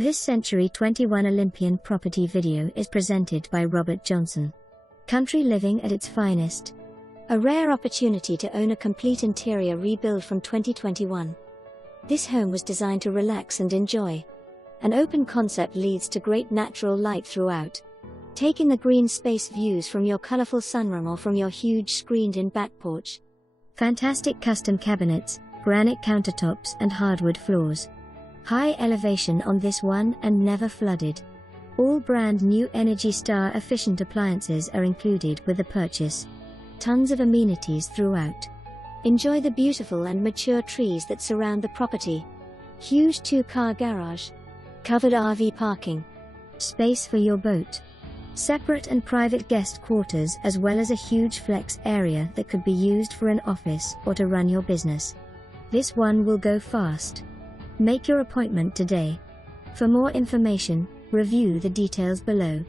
This Century 21 Olympian property video is presented by Robert Johnson. Country living at its finest. A rare opportunity to own a complete interior rebuild from 2021. This home was designed to relax and enjoy. An open concept leads to great natural light throughout. Take in the green space views from your colorful sunroom or from your huge screened-in back porch. Fantastic custom cabinets, granite countertops and hardwood floors. High elevation on this one and never flooded. All brand new Energy Star efficient appliances are included with the purchase. Tons of amenities throughout. Enjoy the beautiful and mature trees that surround the property. Huge 2-car garage. Covered RV parking. Space for your boat. Separate and private guest quarters as well as a huge flex area that could be used for an office or to run your business. This one will go fast. Make your appointment today. For more information, review the details below.